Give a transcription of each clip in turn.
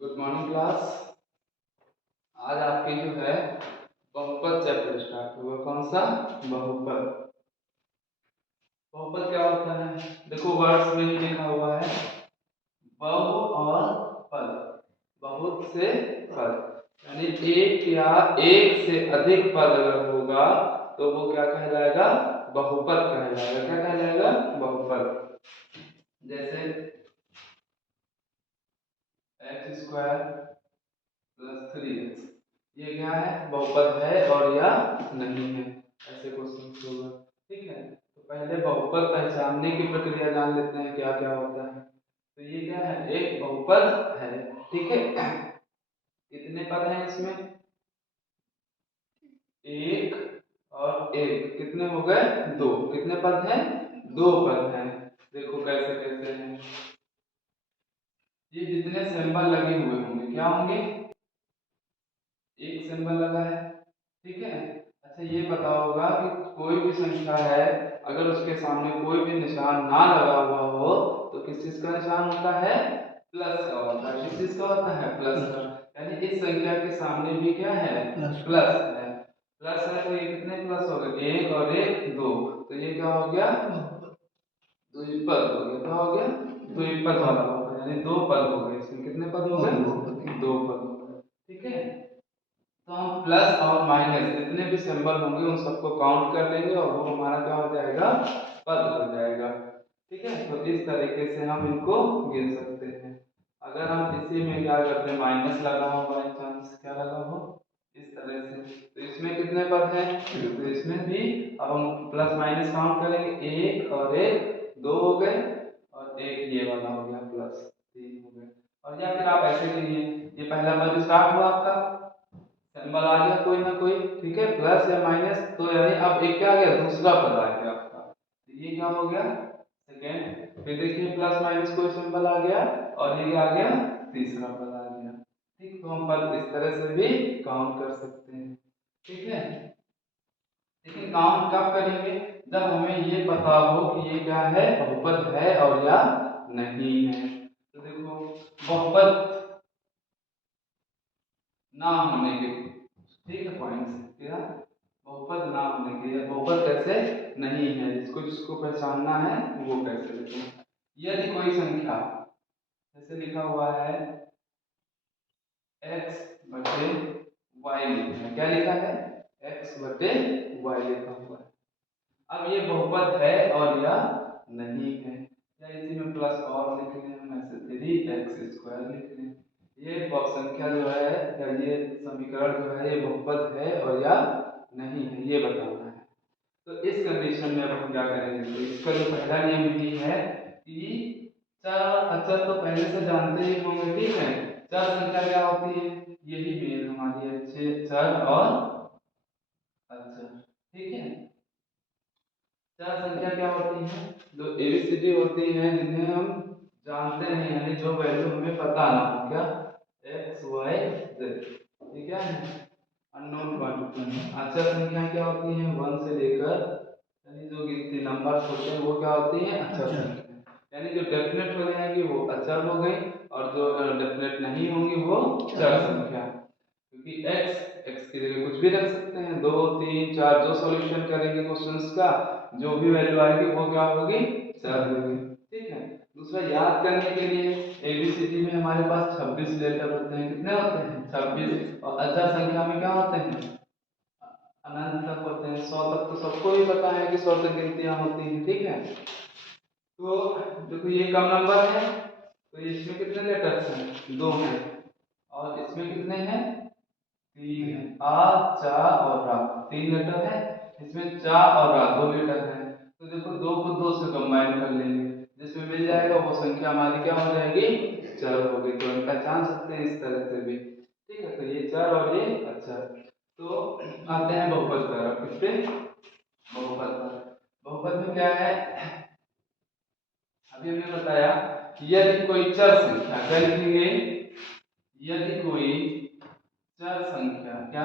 Good morning class. आज आपकी जो है बहुपद चैप्टर स्टार्ट हुआ। कौन सा? बहुपद। बहुपद क्या होता है? देखो वर्ड्स में ही लिखा हुआ है बहु और पद। बहुत से पद यानी एक या एक से अधिक पद अगर होगा तो वो क्या कहलाएगा? बहुपद कहलाएगा। क्या कहलाएगा? बहुपद। जैसे एक्स स्क्वायर प्लस 3x, ये क्या है? बहुपद है और या नहीं है, ऐसे क्वेश्चन होगा। ठीक है, तो पहले बहुपद पहचानने की प्रक्रिया जान लेते हैं क्या क्या होता है। तो ये क्या है? एक बहुपद है। ठीक है, कितने पद हैं इसमें? एक और एक, कितने हो गए? दो। कितने पद हैं? दो पद हैं। देखो कैसे कैसे हैं ये। जितने सिंबल लगे हुए होंगे क्या होंगे? एक सिंबल लगा है। ठीक है, अच्छा ये पता होगा कि कोई भी संख्या है अगर उसके सामने कोई भी निशान ना लगा हुआ हो तो किस चीज का निशान होता है? प्लस का होता है। किस चीज का होता है? प्लस का। यानी इस संख्या के सामने भी क्या है? प्लस है। प्लस है तो ये कितने प्लस हो गए? एक और एक दो, तो ये क्या हो गया? द्विपद हो गया। क्या हो गया? द्विपद वाला हो गया, यानी दो पद हो गए। इसमें कितने पद हो गए? दो पद हो गए। ठीक है, तो हम प्लस और माइनस जितने भी सिंबल होंगे उन सबको काउंट कर लेंगे और वो हमारा क्या हो जाएगा? पद हो जाएगा। ठीक है, तो इस तरीके से हम इनको गिन सकते हैं। अगर हम इसी में क्या करते हैं, माइनस लगा हो, बाई चांस क्या लगा हो इस तरह से, तो इसमें कितने पद हैं? तो इसमें भी अब हम प्लस माइनस काउंट करेंगे। एक और एक दो हो गए और एक ये वाला हो गया प्लस तीन हो गए। और या फिर आप ऐसे गिनिए, ये पहला पद स्टार्ट हुआ आपका, सिंबल आ गया कोई ना कोई। ठीक है, प्लस या माइनस, तो यानी अब एक क्या आ गया? दूसरा पद आ गया आपका, तो ये क्या हो गया? सेकेंड। फिर देखिए प्लस माइनस कोई सिंबल आ गया और ये आ गया? तीसरा पद आ गया। ठीक, तो हम पद इस तरह से भी काउंट कर सकते हैं। ठीक है, लेकिन काउंट कब करेंगे? जब हमें ये पता हो कि ये क्या है? बहुपद है और या नहीं है। तो देखो बहुपद ना होने के, ठीक है, पॉइंट्स क्या? बहुपद ना होने के या बहुपद कैसे नहीं है, जिसको जिसको पहचानना है वो कैसे लिखें। यदि कोई संख्या जैसे लिखा हुआ है x बटे y लिखा है। क्या लिखा है? x बटे y लिखा हुआ है। अब ये बहुपद है और या नहीं है, या इसी में प्लस और लिख लें हम, ऐसे 3x² लिख लें। ये संख्या जो है या ये समीकरण जो है ये बहुपद है और या नहीं है, ये बताना है। तो इस कंडीशन में अब हम क्या करेंगे? तो इसका जो पहला नियम यही है कि चर और अचर तो पहले से जानते ही होंगे। ठीक है, चर संख्या क्या होती है? यही मेन हमारी अच्छे चर और अचर। ठीक है, चार संख्या क्या होती है? जो एबीसीडी होती है जिन्हें हम जानते नहीं, यानी जो वैल्यू हमें पता ना हो। क्या? एक्स वाई जेड, ये क्या है? Unknown quantity. अचर संख्या क्या होती है? वन से लेकर, यानी जो गिनती नंबर होते हैं वो क्या होती है? अचर संख्या। यानी जो डेफिनेट हो जाएंगी वो अचर हो गई और जो डेफिनेट नहीं होंगी वो चर संख्या। क्योंकि x की जगह कुछ भी रख सकते हैं, दो तीन चार, जो सॉल्यूशन करेंगे क्वेश्चंस का जो भी वैल्यू आएगी वो क्या होगी? चर होगी। ठीक है, दूसरा याद करने के लिए एबीसीडी में हमारे पास 26 लेटर होते हैं। कितने होते हैं? 26। और अचर संख्या में क्या होते हैं? अनंत तक होते हैं। 100 तक तो सबको ही पता है कि 100 तक गिनतियां होती हैं। ठीक है, तो देखो ये कम नंबर है तो इसमें कितने लेटर्स हैं? दो हैं। और इसमें कितने हैं? तीन है। आ चा और रा, तीन लेटर है। इसमें चा और रा दो लेटर है। तो देखो दो को दो से कंबाइन कर लेंगे, जिसमें मिल जाएगा वो संख्या हमारी क्या हो जाएगी? चर हो गई। तो हम पहचान सकते हैं इस तरह से भी। ठीक है, तो ये चर और ये अचर। तो आते हैं बहुपद पर। किससे? बहुपद पर। बहुपद में क्या है? अभी हमने बताया कि यदि कोई चर संख्या, क्या लिखेंगे? यदि कोई चर संख्या, क्या?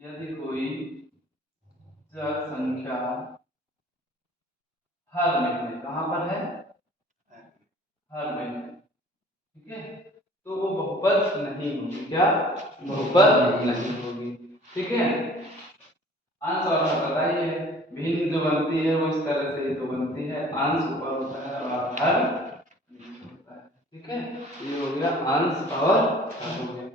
यदि कोई चर संख्या हर में है। कहां पर है? हर में है। ठीक है, तो वो नहीं होगी। क्या? बहुपद नहीं होगी। ठीक है, अंश और हर पता ही है, भिन्न जो बनती है वो इस तरह से ही तो बनती है, अंश ऊपर होता है और हर नीचे होता है। ठीक है, ये हो गया अंश और हर हो गया।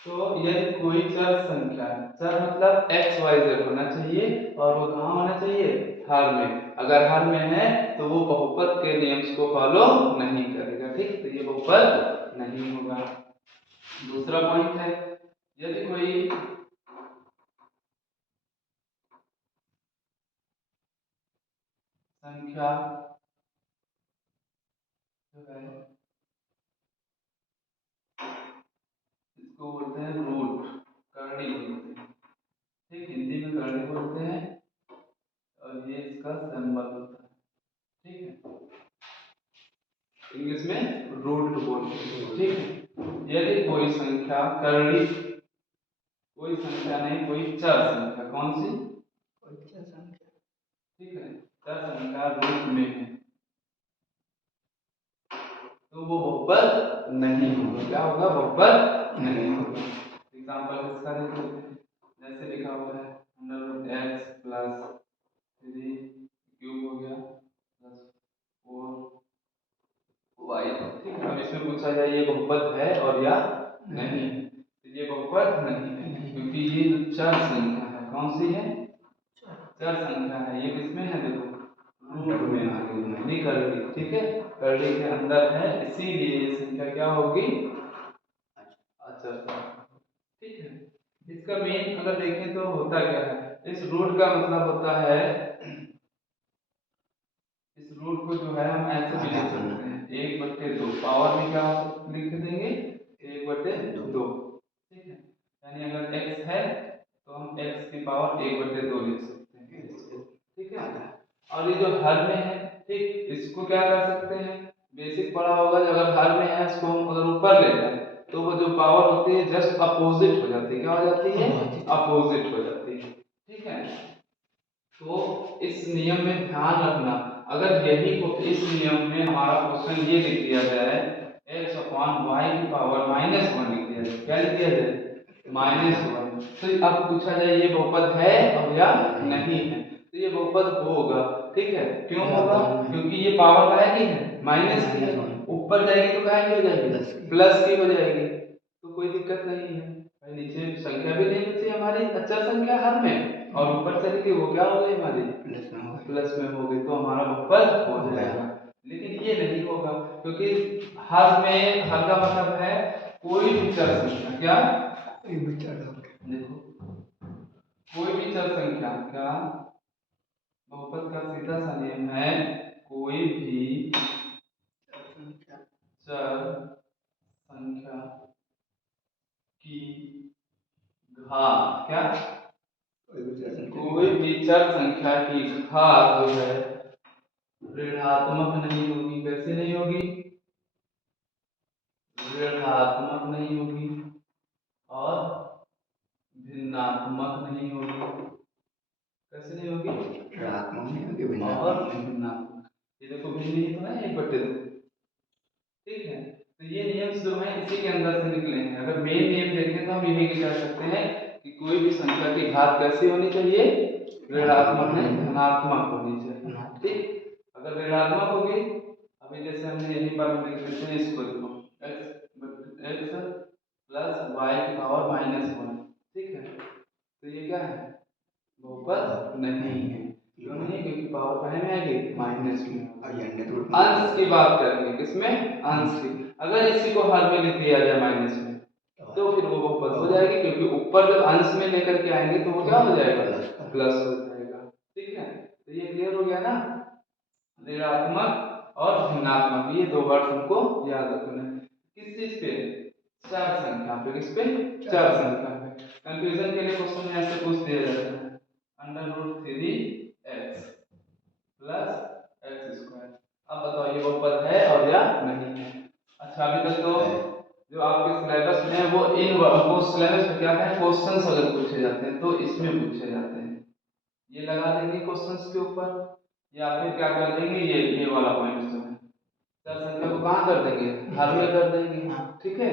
तो यदि कोई चर संख्या, चर मतलब एक्स वाई जेड होना चाहिए और वो कहाँ होना चाहिए? हर में। अगर हर में है तो वो बहुपद के नियम को फॉलो नहीं करेगा। ठीक, तो ये बहुपद नहीं होगा। दूसरा पॉइंट है, यदि कोई संख्या जो है, इसको बोलते हैं रूट, करड़ी बोलते हैं। ठीक, हिंदी में करड़ी बोलते हैं और ये इसका सिंबल होता है। ठीक है, इंग्लिश में रूट बोलते हैं। ठीक है, यदि कोई संख्या करड़ी, कोई संख्या नहीं, कोई चर संख्या, कौन सी? कोई चर संख्या। ठीक है, चर संख्या रूट में है तो वो बहुपद नहीं होगा। क्या होगा? बहुपद नहीं होगा। एग्जांपल इसका देख लेते हैं, जैसे लिखा हुआ है x प्लस 3 क्यूब हो गया प्लस 4y। ठीक है, अब इसमें पूछा जाए ये बहुपद है और या नहीं, तो ये बहुपद नहीं है क्योंकि ये चर संख्या है। कौन सी है? चर संख्या है। ये किसमें है? देखो रूट में आ गई, नहीं करड़ी। ठीक है, करड़ी के अंदर है, इसीलिए ये संख्या क्या होगी? अचर संख्या। ठीक है, इसका मेन अगर देखें तो होता क्या है, इस रूट का मतलब होता है, इस रूट को जो है हम ऐसे भी लिख सकते हैं, 1/2 पावर में क्या लिख देंगे? 1/2। ठीक है, यानी अगर x है तो हम x की पावर 1/2 लिख सकते हैं इसको। ठीक है, और ये जो हर में है, ठीक, इसको क्या कर सकते हैं? बेसिक पढ़ा होगा, अगर हर में है इसको हम अगर ऊपर ले जाए तो वो जो पावर होती है जस्ट अपोजिट हो जाती है। क्या हो जाती है? अपोजिट हो जाती है। ठीक है, तो इस नियम में ध्यान रखना, अगर यही इस नियम में हमारा क्वेश्चन ये लिख दिया जाए x अपॉन वाई की पावर -1 लिख दिया जाए, क्या लिख दिया जाए? -1, तो अब पूछा जाए ये बहुपद है और या नहीं है, तो ये बहुपद होगा। ठीक है, क्यों होगा? क्योंकि ये पावर का है कि है? माइनस की है, ऊपर जाएगी तो क्या की हो जाएगी? प्लस की हो जाएगी, तो कोई दिक्कत नहीं है। नीचे संख्या भी नहीं बची हमारी, अचर संख्या हर में, और ऊपर चली गई वो क्या हो गई हमारी? प्लस में हो गई, तो हमारा बहुपद हो जाएगा। लेकिन ये नहीं होगा क्योंकि हर में, हर का मतलब है कोई भी चर संख्या। क्या? कोई भी चर संख्या। देखो, कोई भी चर संख्या, क्या? बहुपद का सीधा सा नियम है, कोई भी चर संख्या की घात, क्या? कोई भी चर संख्या की घात जो है ऋणात्मक नहीं होगी। कैसे नहीं होगी? ऋणात्मक नहीं होगी और भिन्नात्मक नहीं होगी। कैसे नहीं होगी? ऋणात्मक नहीं होगी और भिन्नात्मक। ये देखो भिन्न ही तो है, 1/2। ठीक है, तो ये नियम जो है इसी के अंदर से निकले हैं। अगर मेन नियम देखें तो हम यही कह सकते हैं कि कोई भी संख्या की घात कैसी होनी चाहिए? ऋणात्मक नहीं, धनात्मक होनी चाहिए। ठीक, अगर ऋणात्मक होगी, अभी जैसे हमने यहीं पर हम देख लेते हैं इसको, देखो x प्लस वाई की पावर -1। ठीक है, तो ये क्या है? बहुपद नहीं है। क्यों नहीं? क्योंकि पावर काहे में आएगी? माइनस में। अंश की बात करेंगे, किसमें? अंश की। अगर इसी को हर में लिख दिया जाए माइनस में तो फिर वो बहुपद हो जाएगी, क्योंकि ऊपर जब अंश में लेकर के आएंगे तो वो क्या हो जाएगा? प्लस हो जाएगा। ठीक है, तो ये क्लियर हो गया ना? ऋणात्मक और भिन्नात्मक, ये दो वर्ड हमको याद रखना है। किस चीज पे? चार संख्या पे। किस पे? चार संख्या पे। कंफ्यूजन के लिए क्वेश्चन में ऐसे पूछ दिया जाता है, √3x प्लस x²। अब बताओ ये बहुपद है और या नहीं है? अच्छा, अभी तक तो जो आपके सिलेबस में है वो इन वो सिलेबस में क्या है, क्वेश्चंस अगर पूछे जाते हैं तो इसमें पूछे जाते हैं, ये लगा देंगे क्वेश्चंस के ऊपर, या फिर क्या कर देंगे, ये वाला पॉइंट जो है चार संख्या को कहाँ कर देंगे? हर में कर देंगे। ठीक है,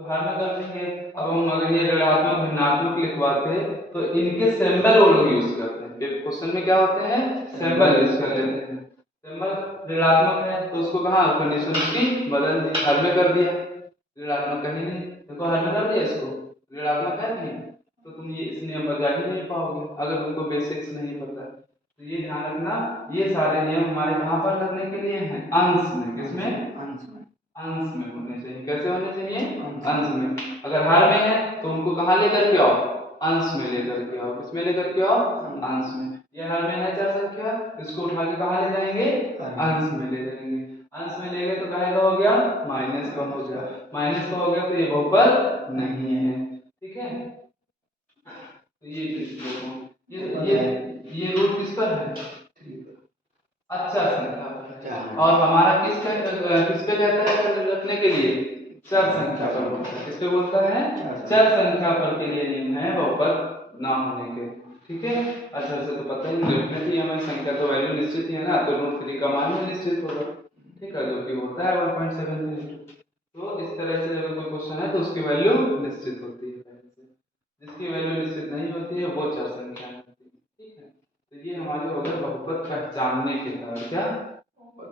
तो हर में कर देंगे। अब हम अगर ये ऋणात्मक भिन्नात्मक लिखवाते तो इनके सिंबल वो लोग यूज करते हैं। क्वेश्चन में क्या होते हैं, सिंबल यूज कर लेते हैं। सिंबल ऋणात्मक है तो उसको कहाँ कंडीशन उसकी बदल दी, हर में कर दिया। ऋणात्मक कहीं नहीं, देखो हर में कर दिया, इसको ऋणात्मक है कहीं, तो तुम ये इस नियम पर जा ही नहीं पाओगे अगर तुमको बेसिक्स नहीं पता है। तो ये ध्यान रखना, ये सारे नियम हमारे कहाँ पर लगने के लिए हैं, अंश में। किसमें, अंश में होने चाहिए। कैसे होने चाहिए, अंश में। अगर हर में है तो उनको कहाँ लेकर के आओ, अंश में लेकर के आओ। किसमें लेकर के आओ, अंश में। ये हर में है चार संख्या, इसको उठा के कहाँ ले जाएंगे, अंश में ले जाएंगे। अंश में ले गए तो कहे का हो गया, माइनस का हो गया। माइनस का हो गया तो ये बहुपद नहीं है। ठीक है, तो ये ये रूट किस पर है, अच्छा संख्या पर। और हमारा किस पे कहता है रखने के लिए, चर संख्या पर। किस पे बोलता है, चर संख्या पर के लिए नियम है बहुपद ना होने के। ठीक है, अच्छा से तो पता ही डेफिनेटली हमारी संख्या तो वैल्यू निश्चित ही है ना, तो रूट 3 का मान भी निश्चित होगा। ठीक है, जो कि होता है 1.73। तो इस तरह से अगर कोई क्वेश्चन है तो उसकी वैल्यू निश्चित होती है, जिसकी वैल्यू निश्चित नहीं होती है वो चर संख्या होती है। ठीक है, तो ये हमारे हो गए बहुपद पहचानने के कारण, क्या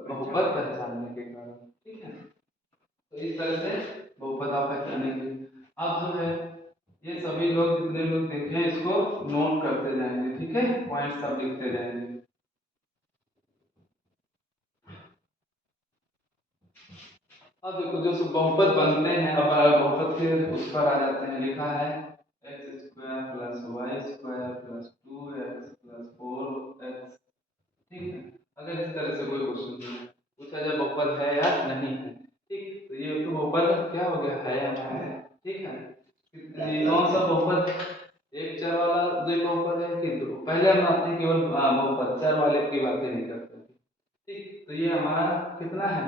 बहुपद पहचानने के कारण। ठीक है, तो इस तरह से बहुपद आप पहचानेंगे। अब जो है ये सभी लोग जितने लोग देखें इसको नोट करते जाएंगे। ठीक है, पॉइंट सब लिखते जाएंगे। अब देखो जो बहुपद बनते हैं, अब बहुपद के उस पर आ जाते हैं। लिखा है x square plus Y square plus 2x plus 4x। ठीक है, अगर इस तरह से कोई क्वेश्चन पूछा जाए बहुपद है या नहीं है, ठीक, तो ये तो बहुपद क्या हो गया, है हमारा। ठीक है, ये कौन सा बहुपद, एक चर वाला द्वि बहुपद है कि दो। पहले हम आते हैं केवल बहुपद, चर वाले की बातें नहीं करते। ठीक, तो ये हमारा कितना है,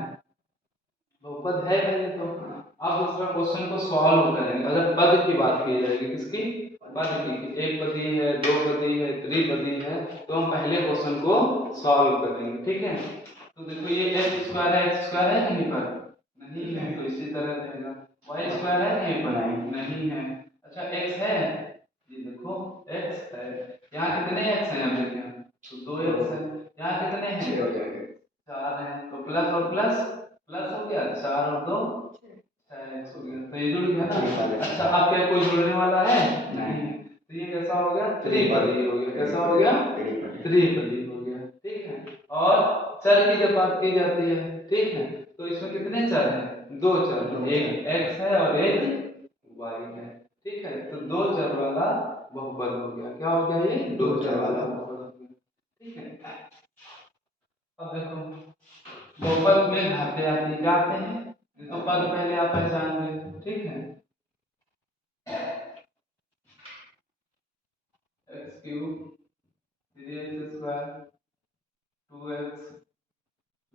बहुपद है पहले तो। अब दूसरा क्वेश्चन को सॉल्व करेंगे। अगर पद की बात की जाएगी, किसकी, पद की, एक पदी है, दो पदी है, त्रिपदी है, तो हम पहले क्वेश्चन को सॉल्व करेंगे। ठीक है, तो देखो ये x स्क्वायर है, x स्क्वायर है कहीं पर, नहीं है, तो इसी तरह रहेगा। y स्क्वायर है कहीं पर, नहीं है। अच्छा x है, ये देखो x है। यहाँ कितने x हैं, आप देखें तो 2x है। यहाँ कितने हैं, 4 है, तो प्लस और प्लस प्लस हो गया, 4 और 2 6x हो गया, तो ये जुड़ गया ना। अच्छा, अब क्या कोई जुड़ने वाला है, नहीं, तो ये कैसा हो गया, त्रिपदी हो गया। कैसा हो गया, त्रिपदी हो गया। ठीक है, और चर की जब बात की जाती है, ठीक है, तो इसमें कितने चर हैं, दो चर, एक x है और एक y है। ठीक है, तो दो चर वाला बहुपद हो गया। क्या हो गया, ये दो चर वाला बहुपद हो गया। ठीक है, अब देखो बहुपद में घाते आती जाते हैं, तो पद पहले आप पहचान लें। ठीक है, x cube 3x square 2x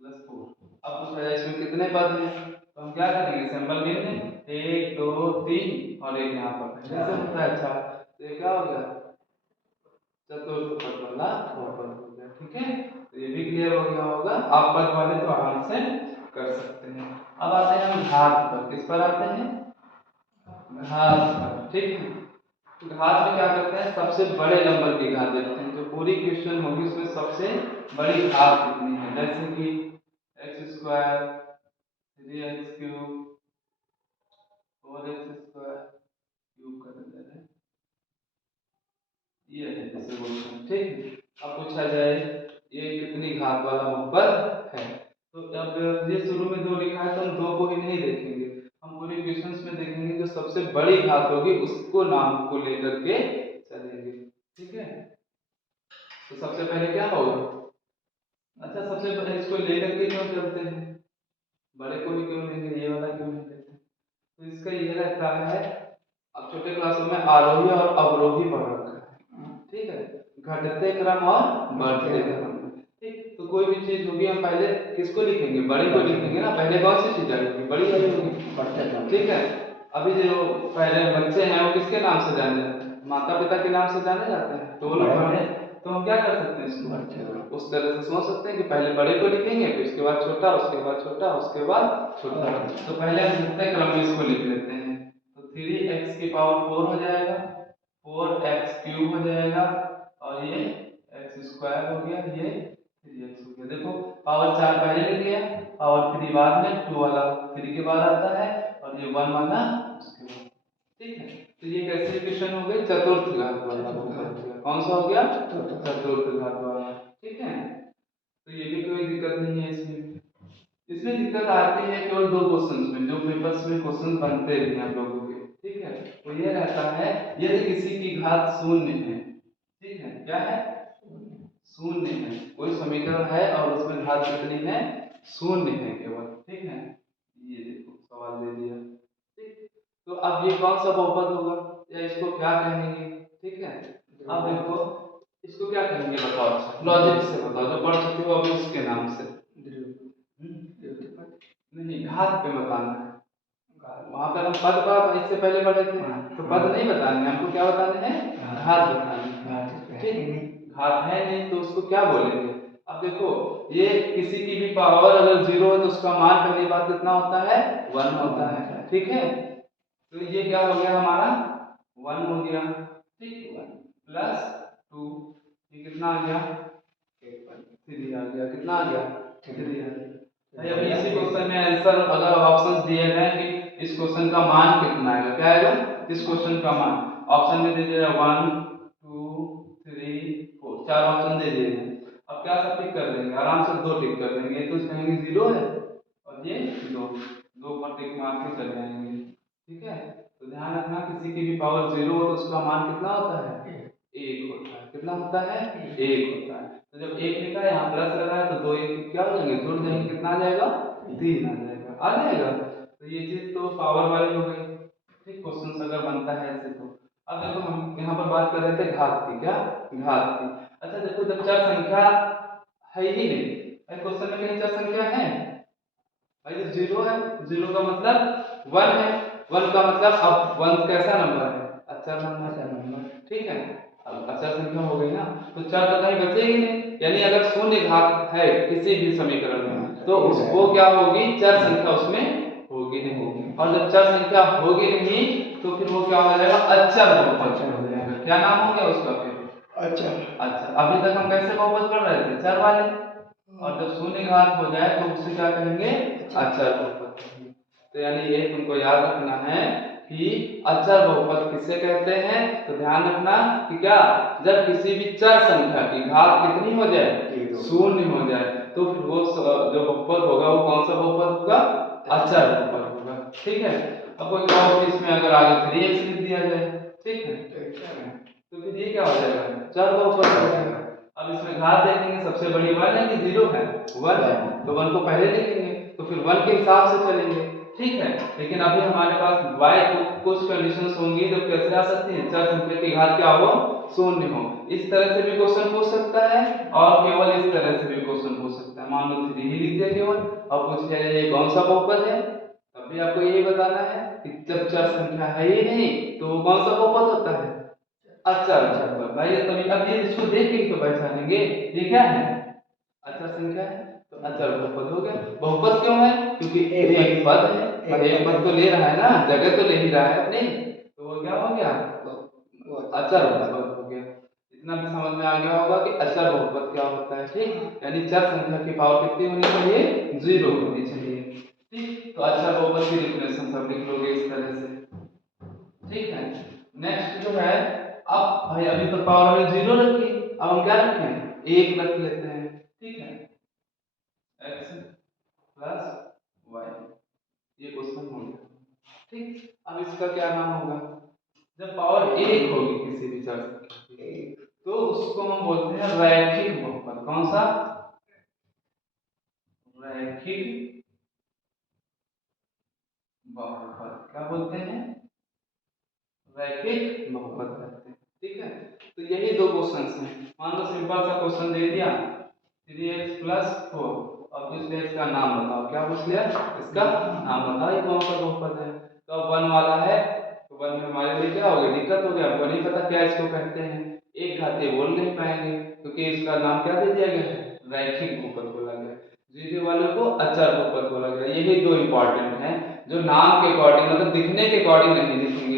plus 4। अब पूछा जाए इसमें कितने पद हैं, तो हम क्या करेंगे, सिंबल गिन लें, 1 2 3 और एक यहाँ पर पहले से होता है 4, तो ये क्या हो गया, चतुर्थ पद वाला बहुपद हो गया। ठीक है, तो ये भी क्लियर हो गया होगा। आप पद वाले तो आराम से कर सकते हैं। अब आते हैं हम घात पर। किस पर आते हैं, घात पर। ठीक है, तो घात में क्या करते हैं, सबसे बड़े नंबर की घात देखते हैं। जो पूरी क्वेश्चन होगी उसमें सबसे बड़ी घात कितनी है, जैसे कि X square 3x cube 4x square cube कर देते हैं, ये है जैसे क्वेश्चन। ठीक है, अब पूछा जाए ये कितनी घात वाला बहुपद है, तो अब ये शुरू में दो लिखा है तो हम दो को ही नहीं देखेंगे, हम पूरे क्वेश्चंस में देखेंगे जो सबसे बड़ी घात होगी उसको नाम को लेकर के चलेंगे। ठीक है, तो सबसे पहले क्या होगा, अच्छा सबसे पहले इसको लेकर के क्यों चलते हैं, बड़े को ही क्यों लेंगे, ये वाला क्यों नहीं लेते, तो इसका ये रहता है, अब छोटे क्लासों में आरोही और अवरोही पढ़ रखा है। ठीक है, घटते क्रम और बढ़ते क्रम। ठीक, तो कोई भी चीज होगी हम पहले किसको लिखेंगे, बड़े को लिखेंगे ना, पहले कौन सी चीज आएगी, बड़ी आई होगी। ठीक है, अभी जो पहले बच्चे हैं वो किसके नाम से जाने जाते हैं, माता पिता के नाम से जाने जाते हैं, तो वो लोग बड़े, तो हम क्या कर सकते हैं इसको उस तरह से समझ सकते हैं कि पहले बड़े को लिखेंगे, फिर उसके बाद छोटा, उसके बाद छोटा, उसके बाद छोटा। तो पहले हम घटते क्रम में इसको लिख लेते हैं, 3x की पावर 4 हो जाएगा, 4x क्यूब हो जाएगा, और ये x स्क्वायर हो गया, ये 3x हो गया। देखो पावर 4 पहले लिख लिया, पावर 3 बाद में, 2 वाला 3 के बाद आता है, और ये 1 वाला उसके बाद। ठीक है, तो ये कैसे इक्वेशन हो गई? चतुर्थ घात वाला बहुपद। कौन सा हो गया? चतुर्थ घात वाला। ठीक है, तो ये भी कोई दिक्कत नहीं है इसमें। इसमें दिक्कत आती है केवल दो क्वेश्चंस में, जो पेपर्स में क्वेश्चन बनते हैं आप लोगों के। ठीक है, तो ये रहता है यदि किसी की घात शून्य है। ठीक है, क्या है? शून्य है, कोई समीकरण है और उसमें घात कितनी है? शून्य है केवल। ठीक है, ये देखो सवाल दे दिया। ठीक, तो अब ये कौन सा बहुपद होगा या इसको क्या कहेंगे? ठीक है, अब देखो इसको क्या कहेंगे बताओ, अच्छा लॉजिक से बताओ, जो पढ़ चुके हो अभी उसके नाम से। नहीं, घात पे बताना है। वहां पर हम पद पर इससे पहले पढ़े थे, तो पद नहीं बताने, हमको क्या बताने हैं? घात बताने हैं। ठीक, घात है नहीं तो उसको क्या बोलेंगे? अब देखो ये किसी की भी पावर अगर 0 है तो उसका मान पहली बात कितना होता है? 1 होता है। ठीक है, तो ये क्या हो गया हमारा? 1 हो गया। ठीक, प्लस 2, ये कितना आ गया? 3 आ गया। कितना आ गया? 3 आ गया। भाई अभी इसी क्वेश्चन में आंसर अगर ऑप्शंस दिए हैं कि इस क्वेश्चन का मान कितना आएगा, क्या आएगा? इस क्वेश्चन का मान ऑप्शन में दे दिया 1 2 3 4, 4 ऑप्शन दे दिए हैं। अब क्या सब टिक कर देंगे? आराम से 2 टिक कर देंगे, तो कहेंगे 0 है और ये 2, 2 पर टिक मार के चले जाएंगे। ठीक है, तो ध्यान रखना किसी की भी पावर 0 हो तो उसका मान कितना होता है? 1 होता है। कितना होता है? 1 होता है। तो जब 1 लिखा है यहाँ प्लस लगा है तो 2 1 क्या हो जाएंगे? जुड़ जाएंगे। कितना आ जाएगा? 3 आ जाएगा। आ जाएगा। तो ये चीज तो पावर वाली हो गई। ठीक, क्वेश्चन अगर बनता है ऐसे तो। अब देखो हम यहाँ पर बात कर रहे थे घात की। क्या? घात की। अच्छा देखो जब चार संख्या है ही नहीं, क्वेश्चन में कहीं चार संख्या है भाई, तो 0 है, 0 का मतलब 1 है, 1 का मतलब अब 1 कैसा नंबर है? अचर नंबर। ठीक है, अब अचर संख्या हो गई ना, तो चर तो कहीं बचेगी नहीं, यानी अगर शून्य घात है किसी भी समीकरण में तो वो क्या होगी? चर संख्या उसमें होगी नहीं, और जब चर संख्या होगी नहीं तो फिर वो क्या हो जाएगा? अचर बहुपद हो जाएगा। क्या नाम हो गया उसका फिर? अचर। अच्छा, अभी तक हम कैसे बहुपद पढ़ रहे थे? चर वाले, और जब शून्य घात हो जाए तो उसे क्या कहेंगे? अचर बहुपद। तो यानी ये तुमको याद रखना है कि अचर बहुपद किसे कहते हैं। तो ध्यान रखना कि क्या, जब किसी भी चर संख्या की घात कितनी हो जाए? शून्य हो जाए, तो फिर वो जो बहुपद होगा वो कौन सा बहुपद होगा? अचर बहुपद होगा। ठीक है, अब कोई कहो कि इसमें अगर आगे 3x लिख दिया जाए, ठीक है, तो फिर ये क्या हो जाएगा? चर बहुपद हो जाएगा। अब इसमें घात देखेंगे, सबसे बड़ी 1 है कि 0 है? 1 है, तो 1 को पहले लिखेंगे, तो फिर 1 के हिसाब से चलेंगे। ठीक है, लेकिन अभी हमारे पास y को कुछ कंडीशंस होंगी जो कैसे आ सकती हैं? चार संख्या की घात क्या हो? शून्य हो। इस तरह से भी क्वेश्चन पूछ सकता है और केवल इस तरह से भी क्वेश्चन पूछ सकता है। मान लो 3 ही लिख दिया केवल और पूछ लिया ये कौन सा बहुपद है, तब भी आपको यही बताना है कि जब चार संख्या है ही नहीं तो वो कौन सा बहुपद होता है? अच्छा भाई, तभी अब ये इसको देख के ही तो पहचानेंगे ये क्या है? अच्छा संख्या है, तो अच्छा बहुपद हो गया। बहुपद क्यों है? क्योंकि एक पद है, एक पद तो ले रहा है ना, जगह तो ले ही रहा है नहीं, तो वो क्या हो गया? अचर बहुपद हो गया। इतना भी समझ में आ गया होगा कि अचर बहुपद क्या होता है। ठीक, यानी चार संख्या की पावर कितनी होनी चाहिए? 0 होनी चाहिए। ठीक, तो अचर बहुपद की डेफिनेशन सब लिख लोगे इस तरह से। ठीक है, नेक्स्ट जो है, अब भाई अभी तो पावर में 0 रखी, अब हम क्या रखें? 1 रख लेते हैं। ठीक है, x प्लस y, ये क्वेश्चन हो गया। ठीक, अब इसका क्या नाम होगा? जब पावर 1 होगी किसी भी चर संख्या की तो उसको हम बोलते हैं रैखिक बहुपद। कौन सा? रैखिक बहुपद। क्या बोलते हैं? रैखिक बहुपद कहते हैं। ठीक है, तो यही दो क्वेश्चंस हैं। मान लो सिंपल सा क्वेश्चन दे दिया 3x प्लस 4 और पूछ लिया इसका नाम बताओ। क्या पूछ लिया? इसका नाम बताओ, ये कौन सा बहुपद है? तो अब 1 वाला है तो 1 में हमारे लिए क्या हो गया? दिक्कत हो गया, हमको नहीं पता क्या इसको कहते हैं, एक घातीय बोल नहीं पाएंगे क्योंकि इसका नाम क्या दे दिया गया है? रैखिक बहुपद बोला गया। जीरो वालों को अचर बहुपद बोला गया। यही दो इंपॉर्टेंट है जो नाम के अकॉर्डिंग मतलब दिखने के अकॉर्डिंग नहीं दिखेंगे,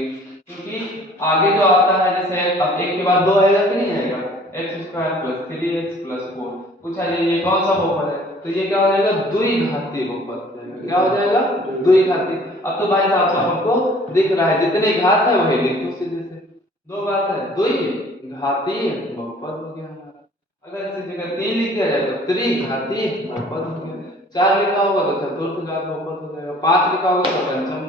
क्योंकि आगे जो आता है जैसे अब एक के बाद दो आएगा कि नहीं आएगा, x square plus 3x plus 4। पूछा ये कौन सा बहुपद है, तो ये क्या हो जाएगा, द्विघाती बहुपद हो जाएगा। क्या हो जाएगा, द्विघाती। अब तो भाई साहब हमको दिख रहा है जितने घात है वही लिख दो सीधे से, दो घात है द्विघाती बहुपद हो गया हमारा। अगर इसी जगह 3 लिख दिया जाए तो त्रिघाती बहुपद हो गया, 4 लिखा होगा तो चतुर्थ घात बहुपद हो जाएगा, 5 लिखा होगा तो पंचम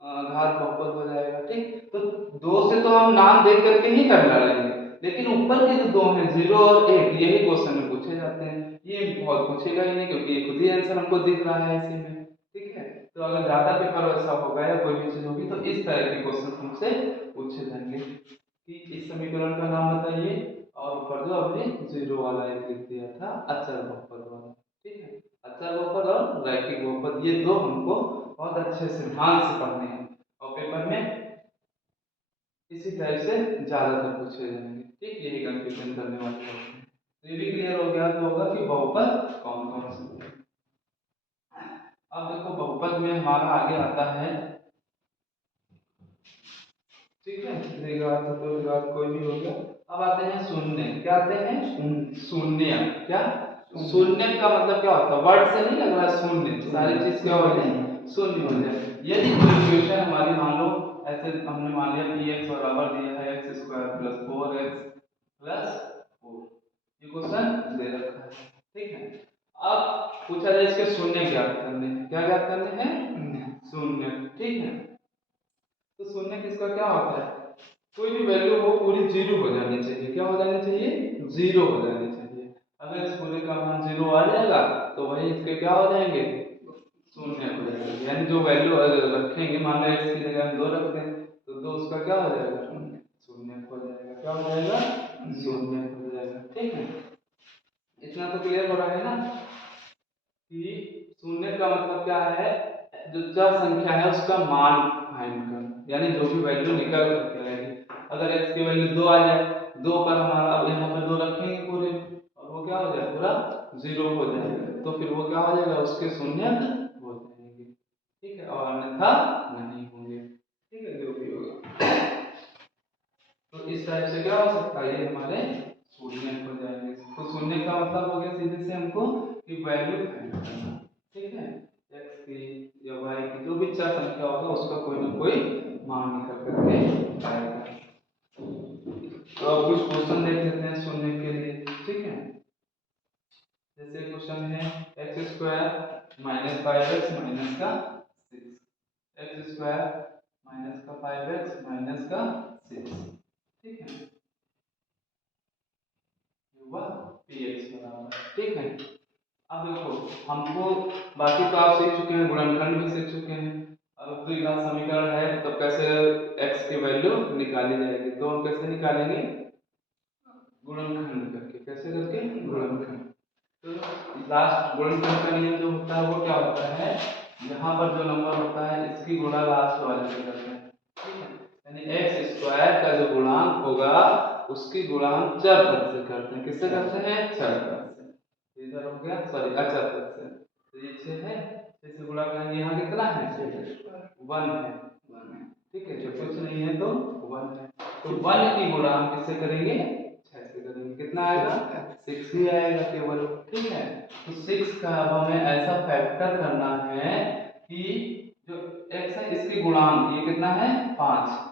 घात बहुपद हो जाएगा। ठीक, तो दो से तो हम नाम देख करके ही कर लेंगे, लेकिन ऊपर के जो दो हैं 0 और 1 यही क्वेश्चन में पूछे जाते हैं। ये बहुत पूछेगा ही नहीं क्योंकि ये खुद ही आंसर हमको दिख रहा है इसी में। ठीक है, तो अगर ज्यादा पेपर वैसा होगा या कोई भी चीज होगी तो इस तरह के क्वेश्चन हमसे पूछे जाएंगे कि इस समीकरण का नाम बताइए, और ऊपर जो अभी 0 वाला एक लिख दिया था अचर बहुपद वाला। ठीक है, अचर बहुपद और रैखिक बहुपद ये दो हमको बहुत अच्छे से ध्यान से पढ़ने हैं और पेपर में इसी टाइप से ज्यादातर पूछे जाएंगे। ठीक, यही कंफ्यूजन करने वाले होते हैं। तो ये भी क्लियर हो गया तो होगा कि बहुपद कौन कौन से हैं। अब देखो बहुपद में हमारा आगे आता है, ठीक है, त्रिघात चतुर्घात कोई भी हो गया। अब आते हैं शून्य। क्या आते हैं, शून्य। क्या शून्य का मतलब क्या होता है, वर्ड से नहीं लग रहा, शून्य सारी चीज क्या हो जाए, शून्य हो जाए। यदि कोई इक्वेशन हमारी मान लो ऐसे हमने मान लिया px बराबर दिया है x square plus 4x plus 4, ये क्वेश्चन दे रखा है। ठीक है, अब पूछा जाए इसके शून्य ज्ञात करने हैं। क्या ज्ञात करने हैं, शून्य। ठीक है, तो शून्य किसका क्या होता है, कोई भी वैल्यू हो पूरी जीरो हो जानी चाहिए। क्या हो जानी चाहिए, जीरो हो जानी चाहिए। अगर इस पूरे का मान जीरो आ जाएगा तो वही इसके क्या हो जाएंगे, शून्य हो जाएंगे। यानी जो वैल्यू रखेंगे, मान लो x की जगह हम 2 रखते हैं तो 2 उसका क्या हो जाएगा, शून्य हो जाएगा। क्या हो जाएगा, शून्य हो जाएगा। ठीक है, इतना तो क्लियर हो रहा है ना कि शून्य का मतलब क्या है, जो चर संख्या है उसका मान फाइंड करना, यानी जो भी वैल्यू निकल करके आएगी। अगर x की वैल्यू 2 आ जाए, 2 पर हमारा अब यहाँ पर 2 रखेंगे पूरे और वो क्या हो जाए, पूरा 0 हो जाएगा, तो फिर वो क्या हो जाएगा, उसके शून्य हो जाएंगे। ठीक है, और अन्यथा नहीं होंगे। ठीक है, जो भी होगा तो इस टाइप से क्या हो सकता है, ये हमारे शून्य हो जाएंगे। तो शून्य का मतलब हो गया सीधे से हमको कि वैल्यू फाइंड करना। ठीक है, x की या y की जो भी चर संख्या होगा उसका कोई ना कोई मान निकल करके आएगा। तो अब कुछ क्वेश्चन देख लेते हैं शून्य के लिए। ठीक है, जैसे क्वेश्चन है x square minus 5x minus का 6, एक्स स्क्वायर माइनस का 5x माइनस का 6। ठीक है, हुआ px बराबर। ठीक है, अब देखो हमको बाकी तो आप सीख चुके हैं, गुणनखंड भी सीख चुके हैं। अब द्विघात समीकरण है तो कैसे x की वैल्यू निकाली जाएगी, तो हम कैसे निकालेंगे, गुणनखंड करके। कैसे करके, गुणनखंड। तो लास्ट गुणनखंड का नियम जो होता है वो क्या होता है, यहाँ पर जो नंबर होता है इसकी गुणा लास्ट वाले से करते हैं। ठीक है, यानी एक्स स्क्वायर का जो गुणांक होगा उसकी गुणा हम चर पद से करते हैं। किससे करते हैं, चर पद से। इधर हो गया, सॉरी अचर पद से। तो ये 6 है, 6 से गुणा करेंगे, यहाँ कितना है, 1 है। ठीक है, जो कुछ नहीं है तो 1 है, तो 1 की गुणा हम किससे करेंगे, 6 से करेंगे। कितना आएगा, 6 ही आएगा केवल। ठीक है, तो 6 का अब हमें ऐसा फैक्टर करना है कि जो x है इसके गुणांक ये कितना है, 5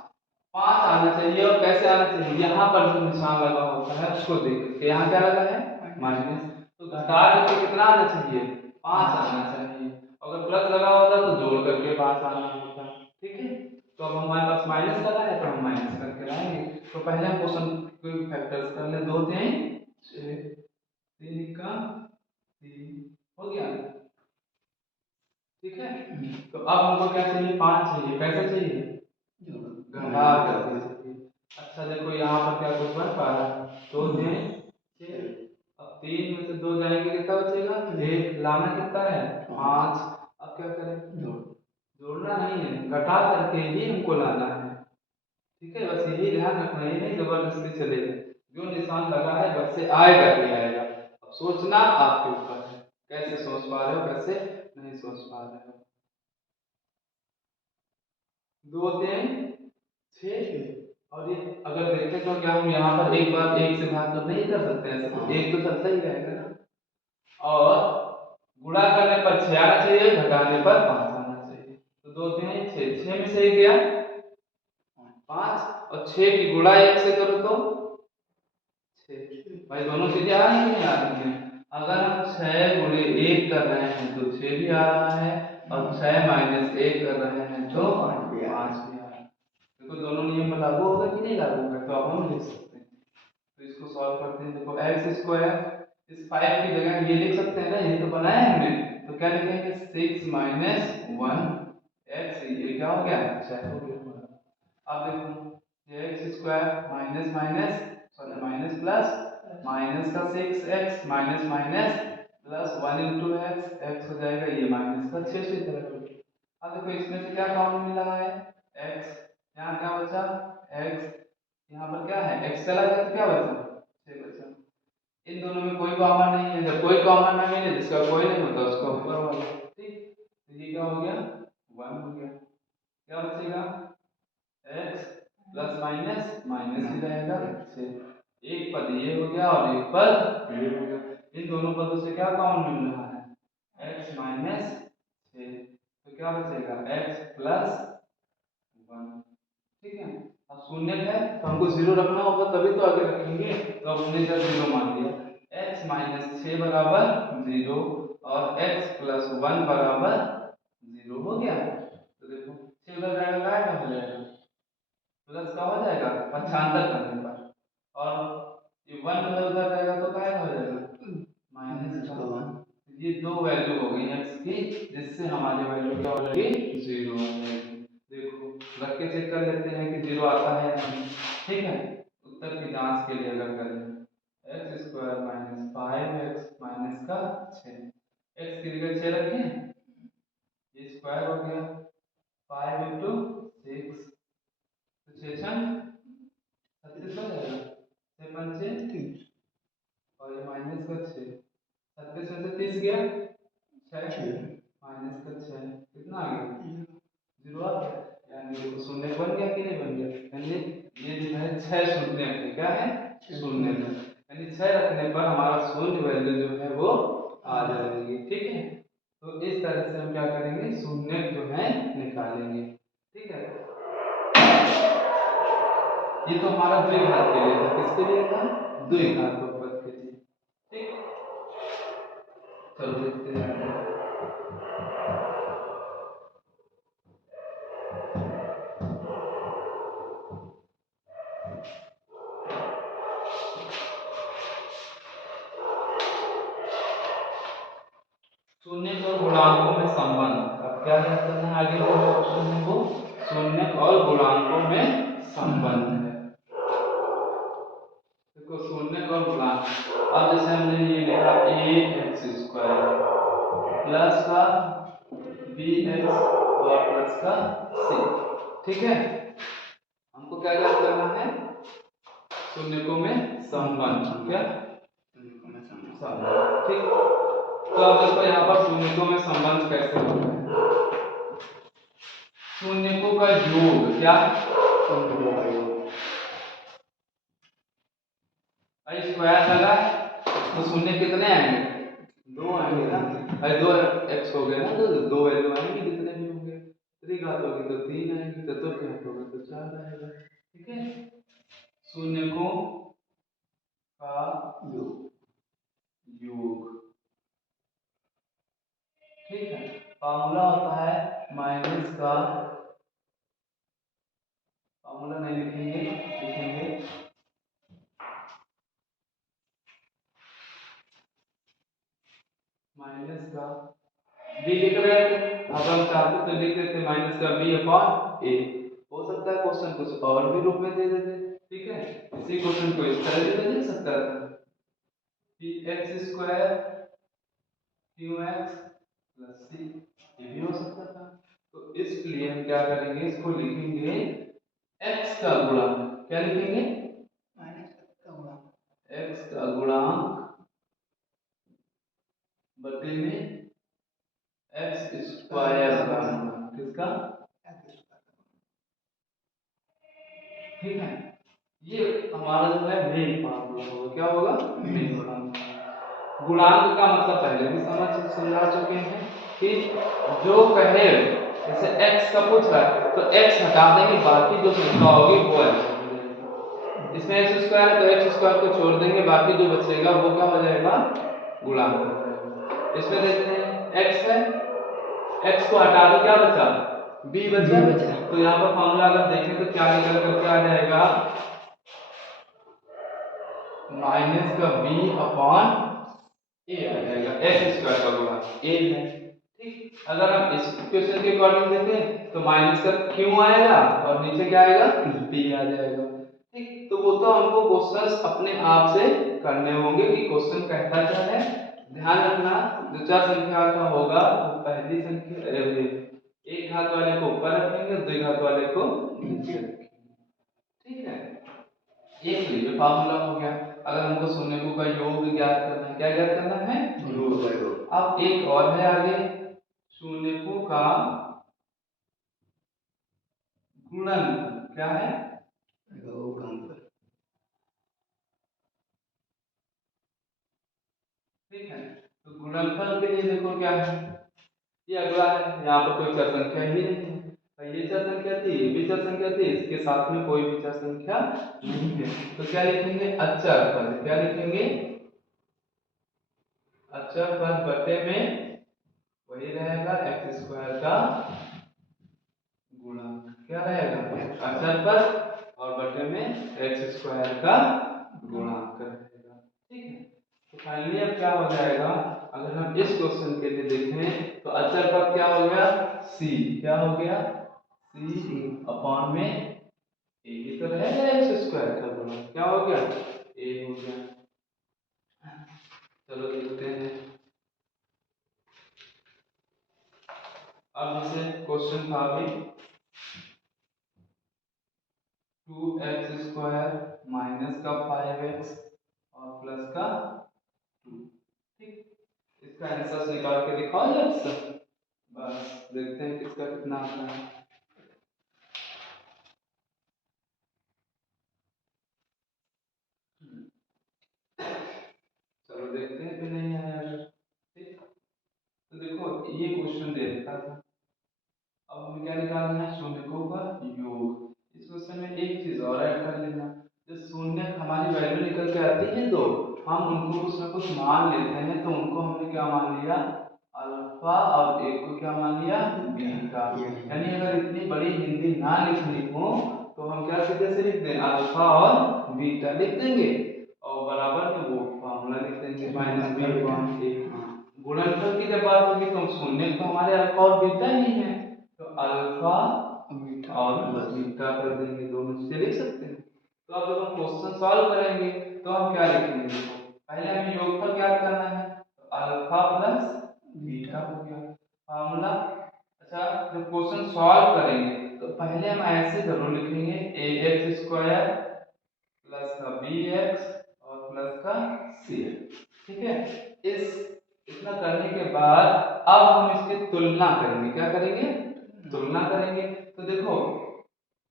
आना चाहिए। और कैसे आना चाहिए, यहाँ पर जो निशान लगा होता है उसको देख के, यहाँ क्या लगा है, माइनस, तो घटा करके कितना आना चाहिए, 5 आना चाहिए। अगर प्लस लगा होता तो जोड़ करके 5 आना होता। ठीक है, तो अब हमारे पास माइनस लगा है तो हम माइनस करके लाएंगे। तो पहले हम क्वेश्चन को फैक्टर्स कर ले, 2 3 6, 3 का 3 हो गया। ठीक है, तो अब हमको क्या चाहिए, 5 चाहिए। कैसे चाहिए, घटा करके चाहिए। अच्छा देखो यहाँ पर क्या कुछ बन पा रहा है, 2 3 6, अब 3 में से 2 जाएंगे कितना बचेगा, 1, लाना कितना है, 5। अब क्या करें, जोड़ना नहीं है, घटा करके ही हमको लाना है। ठीक है, बस यही ध्यान रखना, ये नहीं जबरदस्ती चलेगा, जो निशान लगा है वैसे आएगा ही आएगा। अब सोचना आपके ऊपर है, कैसे सोच पा रहे हो कैसे नहीं सोच पा रहे हो। 2 3 6। और ये अगर देखें तो क्या हम यहाँ पर एक बार एक से भाग तो नहीं कर सकते हैं, तो एक तो चलता ही रहेगा ना। और गुणा करने पर 6 आना चाहिए, घटाने पर 5 आना चाहिए। तो 2 तिहाई 6, 6 में से एक गया 5, और 6 की गुणा 1 से करो तो 6। भाई दोनों चीजें आ रही हैं, आ रही हैं। अगर हम 6 गुणे 1 कर रहे हैं तो 6 भी आ रहा है, और 6 माइनस 1 कर रहे हैं तो 5 भी आ रहा है। देखो दोनों नियम लागू होगा कि नहीं लागू होगा, तो अब हम लिख सकते हैं। तो इसको सॉल्व करते हैं। देखो एक्स स्क्वायर, इस 5 की जगह ये लिख सकते हैं ना, ये तो बनाया है हमने। तो क्या लिखेंगे 6 माइनस 1 एक्स, ये क्या हो गया 6 हो गया हमारा। अब देखो ये x square minus minus sorry minus plus, minus का 6x minus minus plus 1 into x, x हो जाएगा ये माइनस का 6 से इधर। अब देखो इसमें से क्या कॉमन मिल रहा है x, यहाँ क्या बचा x, यहाँ पर क्या है x चला गया तो क्या बचा 6 बचा। इन दोनों में कोई कॉमन नहीं है, जब कोई कॉमन ना मिले, जिसका कोई नहीं होता उसका ऊपर वाला। ठीक, तो ये क्या हो गया 1 हो गया। क्या बचेगा x प्लस माइनस माइनस ही रहेगा 6। एक पद ये हो गया और एक पद ये हो गया। इन दोनों पदों से क्या कॉमन मिल रहा है x माइनस 6, तो क्या बचेगा x प्लस 1। ठीक है, अब शून्य है तो हमको 0 रखना होगा, तभी तो आगे रखेंगे। तो अब हमने इधर 0 मान लिया, x माइनस 6 बराबर 0 और x प्लस 1 बराबर 0 हो गया। तो देखो 6 उधर जाएगा, क्या हो जाएगा प्लस का हो जाएगा पक्षांतर करने पर, और ये 1 जो है उधर जाएगा तो क्या हो जाएगा माइनस का 1। ये दो वैल्यू हो गई x की, जिससे हमारी वैल्यू क्या हो जाएगी 0 हो जाएगी। देखो रख के चेक कर लेते हैं कि 0 आता है या नहीं। ठीक है, उत्तर की जांच के लिए अगर करें x square minus 5x minus का 6, x की जगह 6 रखें, ये स्क्वायर हो गया 5 इंटू 6, तो 6 36 हो जाएगा, 6 पंचे 30, और ये माइनस का 6, 36 में से 30 गया 6 माइनस का 6 कितना आ गया 0 आ गया। यानी देखो शून्य बन गया कि नहीं बन गया, यानी ये जो है 6 शून्य थे, क्या है शून्य थे, यानी 6 रखने पर हमारा शून्य वैल्यू जो है वो आ जाएगी। ठीक है, तो इस तरह से हम क्या करेंगे शून्य जो है निकालेंगे। ठीक है, ये तो हमारा द्विघात के लिए था, किसके लिए था द्विघात बहुपद के लिए। ठीक, चलो देखते हैं आगे। शून्य और गुणांकों में संबंध, अब क्या याद करना है आगे जो ऑप्शन है वो शून्य और गुणांकों में संबंध है। देखो शून्य और गुणांक, अब जैसे हमने ये लिखा ए एक्स स्क्वायर प्लस का बी एक्स और प्लस का सी। ठीक है, हमको क्या याद करना है शून्यकों में संबंध, क्या शून्यकों में संबंध। ठीक, तो अब देखो यहाँ पर शून्यकों में संबंध कैसे होता है, शून्यकों का योग, क्या शून्यकों का योग, स्क्वायर लगा तो शून्य कितने आएंगे 2 आएंगे ना, अरे 2 x हो गया ना, तो 2 वैल्यू आएंगी जितने भी होंगे, त्रिघात होगी तो 3 आएंगी, चतुर्थांश होगा तो 4 आएगा। ठीक है, शून्यकों का योग। ठीक है, फॉर्मूला होता है माइनस का, फॉर्मूला नहीं लिखेंगे, लिखेंगे माइनस का बी लिख रहे थे, अब हम चाहते तो लिख देते माइनस का बी अपॉन ए। हो सकता है क्वेश्चन कुछ और भी रूप में दे देते। ठीक है, इसी क्वेश्चन को इस तरह भी तो लिख सकता था कि X square q X plus C, ये भी हो सकता था। तो इसलिए हम क्या करेंगे, इसको लिखेंगे एक्स का गुणांक, क्या लिखेंगे एक्स का गुणांक बटे में एक्स स्क्वायर का गुणांक, किसका ठीक है, ये हमारा जो है मेन फार्मूला होगा। क्या होगा? Main formula. गुणांक का मतलब पहले भी समझा चुके हैं कि जो कहे, जैसे x का पूछ रहा है तो x हटा देंगे, बाकी जो संख्या होगी वो आंसर हो जाएगी। इसमें x स्क्वायर है तो x स्क्वायर को छोड़ देंगे, बाकी जो बचेगा वो क्या हो जाएगा? गुणांक हो जाएगा। इसमें देखते हैं x है, x को हटा दो, क्या बचा? b बचा। तो यहाँ पर फॉर्मूला अगर देखें तो क्या निकल करके आ जाएगा? माइनस का b अपॉन a आ जाएगा। x स्क्वायर का गुणा a है। ठीक, अगर हम इस क्वेश्चन के अकॉर्डिंग देखें तो माइनस का q आएगा और नीचे क्या आएगा? p आ जाएगा। ठीक, तो वो तो हमको क्वेश्चंस अपने आप से करने होंगे कि क्वेश्चन कहता क्या है। ध्यान रखना, जो चार संख्या का होगा तो पहली संख्या एक घात वाले को ऊपर रखेंगे, दो घात वाले को नीचे रखेंगे। ठीक है, एक ये फार्मूला हो गया। अगर हमको शून्यकों का योग ज्ञात करना है, क्या ज्ञात करना है? योग। अब एक और है आगे, शून्यकों का गुणन। क्या है? ठीक है, तो गुणनफल के लिए देखो क्या है, ये अगला है। यहाँ पर कोई चर संख्या ही नहीं है, ये चर संख्या थी, ये भी चर संख्या थी, इसके साथ में कोई भी चर संख्या नहीं है। तो क्या लिखेंगे? अचर पद। क्या लिखेंगे? अचर पद बटे में वही रहेगा एक्स स्क्वायर का गुणा। क्या रहेगा? अचर पद और बटे में एक्स स्क्वायर का गुणांक रहेगा। ठीक है, तो फाइनली अब क्या हो जाएगा, अगर हम इस क्वेश्चन के लिए देखें तो अचर पद क्या हो गया? c। क्या हो गया? c अपॉन में a की तो रहेगा एक्स स्क्वायर का गुणा। क्या हो गया? a हो गया। चलो देखते हैं। अब जैसे क्वेश्चन था अभी 2x स्क्वायर माइनस का 5x और प्लस का 2। ठीक, इसका आंसर निकाल के दिखाओ जब से, बस देखते हैं किसका कितना आता है। चलो देखते हैं कि नहीं आया अगर। ठीक, तो देखो ये क्वेश्चन दे रखा था, अब हमें क्या निकालना है? शून्यकों का योग। इस क्वेश्चन में एक चीज और ऐड कर लेना, जो शून्य हमारी वैल्यू निकल के आती है दो, हम उनको कुछ ना कुछ मान लेते हैं, तो उनको हमने क्या मान लिया? अल्फा, और एक को क्या मान लिया? बीटा। यानी अगर इतनी बड़ी हिंदी ना लिखनी हो तो हम क्या सीधे से लिख दें? अल्फा और बीटा लिख देंगे और बराबर में वो फार्मूला लिख देंगे माइनस बी अपॉन ए। गुणनफल की जब बात होगी तो शून्य तो हमारे अल्फा और बीटा ही है, तो अल्फा और बीटा कर देंगे, दोनों से लिख सकते हैं। तो अब जब हम क्वेश्चन सॉल्व करेंगे तो हम क्या लिखेंगे? देखो पहले हमें योगफल ज्ञात करना है, तो अल्फा प्लस बीटा हो गया फार्मूला। अच्छा, जब क्वेश्चन सॉल्व करेंगे तो पहले हम ऐसे जरूर लिखेंगे ए एक्स स्क्वायर प्लस का बी एक्स और प्लस का सी एक्स। ठीक है, इतना करने के बाद अब हम इसकी तुलना करेंगे। क्या करेंगे? तुलना करेंगे। तो देखो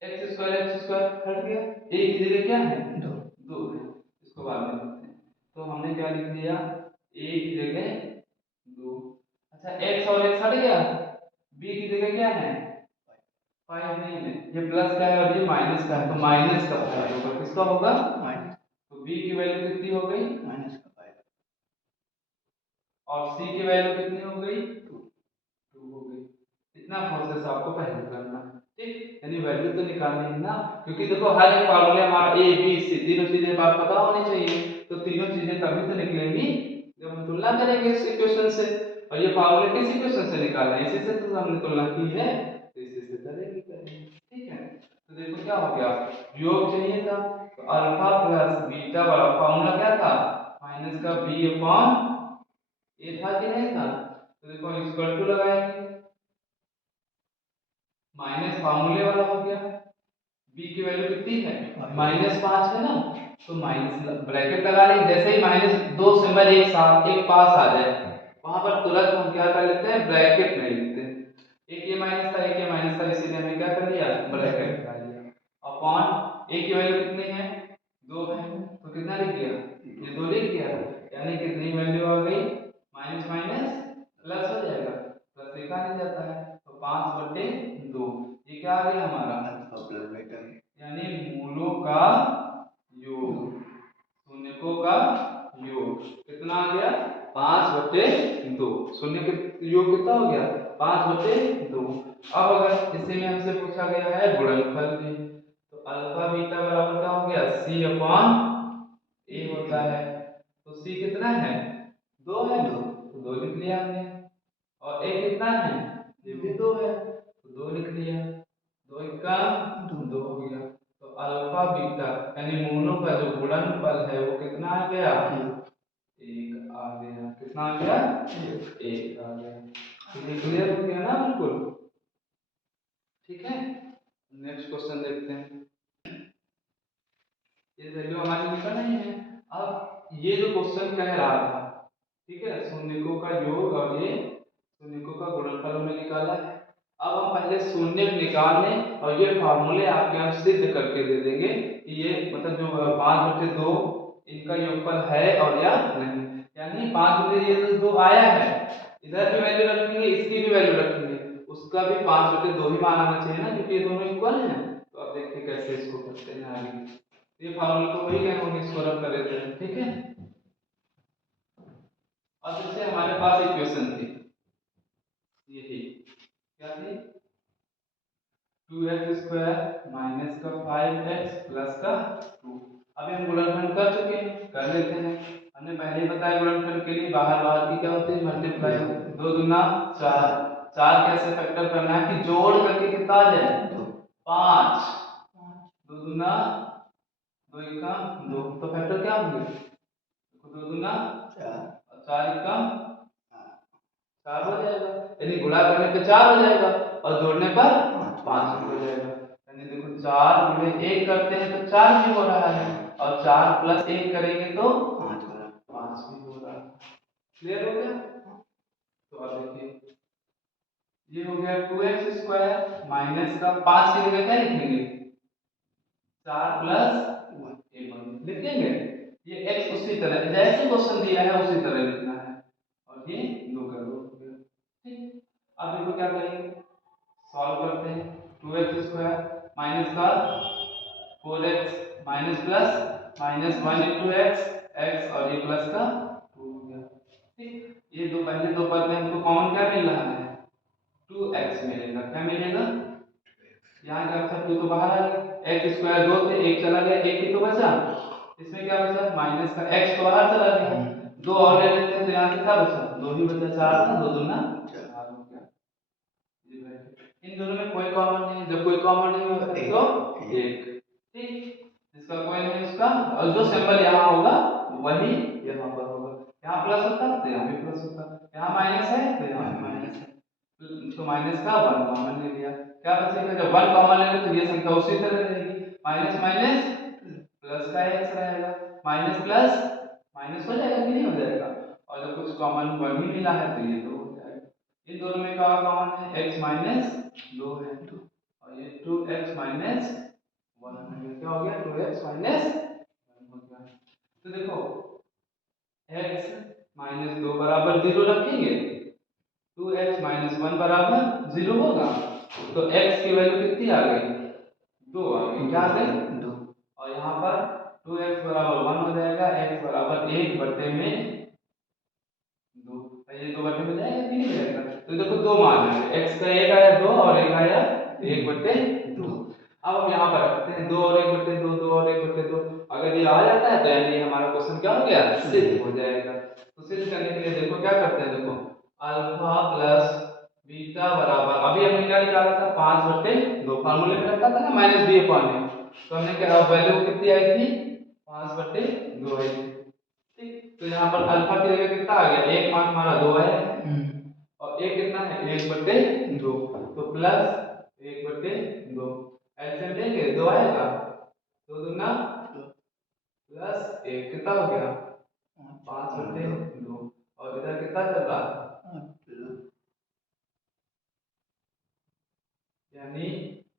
एक्स स्क्वायर हट गया, ए की जगह क्या है? दो है, इसको बाद में लिखते हैं। तो हमने क्या लिख दिया? ए की जगह दो। अच्छा, एक्स और एक्स हट गया, बी की जगह क्या है? 5 नहीं है, ये प्लस का है और ये माइनस का है, तो माइनस का 5 होगा। किसका होगा? तो b की वैल्यू कितनी हो गई? -5। और c की वैल्यू कितनी हो गई? 2 हो गई। इतना प्रोसेस आपको पहले करना है। ठीक, यानी वैल्यू तो निकालनी है ना, क्योंकि देखो हर एक फार्मूले हमारा a b c तीनों चीजें बात पता होनी चाहिए, तो तीनों चीजें तभी तो निकलेंगी जब हम तुलना करेंगे इस इक्वेशन से। और ये फार्मूले किस इक्वेशन से निकालना है? इसी से तो हमने तुलना की है, तो इसी से करेंगे। ठीक है, तो देखो क्या हो गया, योग चाहिए था, तो अल्फा प्लस बीटा वाला फार्मूला क्या था? माइनस का बी अपॉन ए था कि नहीं था? तो देखो इक्वल टू लगाएंगे, माइनस फार्मूले वाला हो गया, b की वैल्यू कितनी है? -5 है ना, तो माइनस ब्रैकेट लगा लेंगे। जैसे ही माइनस दो सिंबल एक साथ एक पास आ जाए वहां पर तुरंत हम क्या कर लेते हैं? ब्रैकेट में लिखते हैं। एक ये माइनस था, एक ये माइनस था, इसीलिए हमने क्या कर लिया? ब्रैकेट लगा लिया। अपॉन एक 5/2। ये क्या आ गया हमारा अल्फा प्लस बीटा, यानी मूलों का योग, शून्यकों का योग कितना आ गया 5/2। शून्य के योग कितना हो गया 5/2। अब अगर इसी में हमसे पूछा गया है गुणनफल भी, तो अल्फा बीटा बराबर क्या हो गया C/A होता है। तो C कितना है 2 है, तो 2 लिख लिया हमने। और A कितना है ये भी 2 है, तो 2 लिख लिया। 2 का 2 हो गया। तो अल्फा बीटा यानी मूलों का जो गुणनफल है वो कितना आ गया 1 आ गया। कितना आ गया 1 आ गया। तो ये क्लियर हो गया ना बिल्कुल, ठीक है। नेक्स्ट क्वेश्चन देखते हैं। ये वैल्यू हमारी निकल नहीं है। अब ये जो क्वेश्चन कह रहा था, ठीक है, शून्यकों का योग और ये शून्यकों का गुणनफल हमने निकाला है। अब हम पहले शून्य निकाल लें और ये फार्मूले आपके हम सिद्ध करके दे देंगे कि ये मतलब जो 5/2 इनका योगफल है और या नहीं। यानी 5 में ये जो 2 आया है, इधर की वैल्यू रखेंगे, इसकी भी वैल्यू रखेंगे, उसका भी 5/2 ही मान आना चाहिए ना, क्योंकि ये दोनों इक्वल हैं। तो अब देखिए कैसे इसको करते हैं आगे। ये फार्मूले को वही गए होंगे, इसको रख कर देते हैं, ठीक है। अब जैसे हमारे पास इक्वेशन थी, ये थी क्या थी 2x² माइनस का 5x प्लस का 2। अभी हम गुणनफल कर चुके हैं, कर लेते हैं। हमने पहले ही बताया गुणनफल के लिए बाहर बाहर की क्या होती है मल्टीप्लाई, 2 दूना 4, 4 कैसे फैक्टर करना है कि जोड़ करके कितना आ जाए 5, 2 दूना 2 का 2, तो फैक्टर क्या होंगे 2 दूना 4 और 4 का 4 हो जाएगा। यानी गुणा करने पे 4 हो जाएगा और जोड़ने पर 5 हो जाएगा। यानी देखो 4 गुणे 1 करते हैं तो 4 भी हो रहा है, और 4 प्लस 1 करेंगे तो 5 भी हो रहा है। क्लियर हो गया। तो अब देखिए ये हो गया 2x² माइनस का 5 की जगह क्या लिखेंगे 4 प्लस 1 लिखेंगे। ये x उसी तरह जैसे क्वेश्चन दिया है उसी तरह लिखना है, और ये 2 का 2 हो गया, ठीक। अब देखो क्या करेंगे, सॉल्व करते हैं। 2x² माइनस का 4x minus plus minus 1 into x और ये प्लस का 2 हो गया, ठीक। ये दो पहले दो पद में हमको कॉमन क्या मिल रहा है 2x मिलेगा। क्या मिलेगा यहाँ का आंसर 2 तो बाहर आ गया, x² 2 थे 1 चला गया, 1 ही तो बचा। इसमें क्या बचा माइनस का x तो बाहर चला गया, 2 और ले लेते हैं तो यहाँ कितना बचा 2 ही बचा, 4 था 2 दूना 4 हो गया। इन दोनों में कोई कॉमन नहीं है, जब कोई कॉमन नहीं होगा तो 1, ठीक। जिसका कोई नहीं उसका, और जो सिंबल यहाँ होगा वही यहाँ पर होगा। यहाँ प्लस होता तो यहाँ भी प्लस होता, यहाँ माइनस है तो यहाँ भी माइनस है, तो माइनस का 1 कॉमन ले लिया। क्या बचेगा जब 1 कॉमन लेंगे तो ये संख्या उसी तरह रहेगी, माइनस माइनस प्लस का x रहेगा, माइनस प्लस माइनस हो जाएगा कि नहीं हो जाएगा। और जब कुछ कॉमन 1 ही मिला है तो ये 2 हो जाएगा। इन दोनों में क्या कॉमन है x माइनस 2 है, और ये 2x माइनस 1 हो गया। क्या हो गया 2x माइनस 1 हो गया। तो देखो x माइनस 2 बराबर 0 रखेंगे, 2x माइनस 1 बराबर 0 होगा, तो x की वैल्यू कितनी आ गई 2 आ गई। क्या आ गई 2, और यहाँ पर 2x बराबर 1 हो जाएगा, x बराबर 1 बटे में 2, ये 2 बटे में जाएगा कि नहीं जाएगा। तो देखो 2 मान है, x का 1 आया 2 और 1 आया 1/2। अब हम यहाँ पर रखते हैं 2 और 1/2, 2 और 1/2, अगर ये आ जाता है तो यानी हमारा क्वेश्चन क्या हो गया सिद्ध हो जाएगा। तो सिद्ध करने के लिए देखो क्या करते हैं, देखो अल्फा प्लस बीटा बराबर, अभी हमने क्या निकाला था 5/2, फार्मूले में रखा था ना -b/a, तो हमने क्या वैल्यू कितनी आई थी 5/2 आई थी, ठीक। तो यहाँ पर अल्फा की जगह कितना आ गया, एक मान हमारा 2 आया है, और एक कितना है 1/2, तो प्लस 1/2 एलसीएम लेंगे 2 आएगा, 2 दूना प्लस 1 कितना हो गया 5/2, और इधर कितना चल रहा था यानी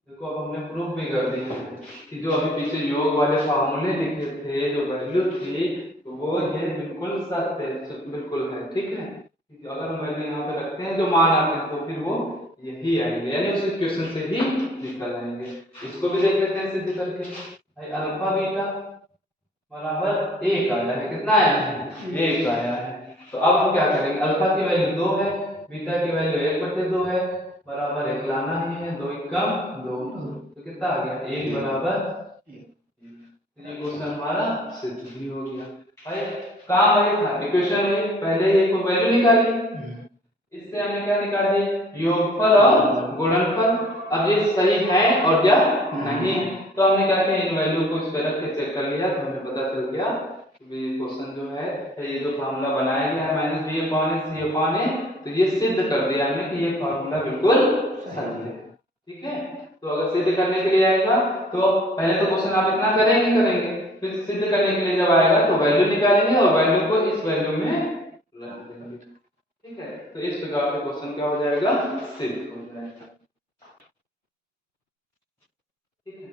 देखो अब हमने प्रूफ भी कर दिया है कि जो अभी पीछे योग वाले फार्मूले लिखे थे, जो वैल्यू थी, तो वो ये बिल्कुल सत्य बिल्कुल है, ठीक है। अगर हम वैल्यू यहाँ पे रखते हैं जो मान आते हैं तो फिर वो यही आएंगे, यानी उस इक्वेशन से ही निकल आएंगे। इसको भी देख लेते हैं सिद्ध करके। भाई अल्फा बीटा बराबर 1 आया है, कितना आया है? 1 आया है। तो अब हम क्या करेंगे, अल्फा की वैल्यू 2 है, बीटा की वैल्यू 1/2 है, बराबर 1 लाना ही है, 2 1 2, तो कितना आ गया? 1 बराबर 1। तो ये क्वेश्चन हमारा सिद्ध भी हो गया। भाई काम वही था, इक्वेशन वही, पहले ही एक वैल्यू निकाली, इससे हमने क्या निकाली? योगफल और गुणनफल। अब ये सही है और या नहीं है, तो हमने क्या किया, इन वैल्यू को इस पे रख के चेक कर लिया, तो हमें पता चल गया कि ये क्वेश्चन जो है, ये जो फार्मूला बनाया गया है -b/c/a, तो ये सिद्ध कर दिया हमने कि ये फार्मूला बिल्कुल सही है। ठीक है, तो अगर सिद्ध करने के लिए आएगा तो पहले तो क्वेश्चन आप इतना करेंगे, फिर सिद्ध करने के लिए जब आएगा तो वैल्यू निकालेंगे और वैल्यू को इस वैल्यू में रख देंगे। ठीक है, तो इस प्रकार से क्वेश्चन क्या हो जाएगा? सिद्ध हो जाएगा। ठीक है,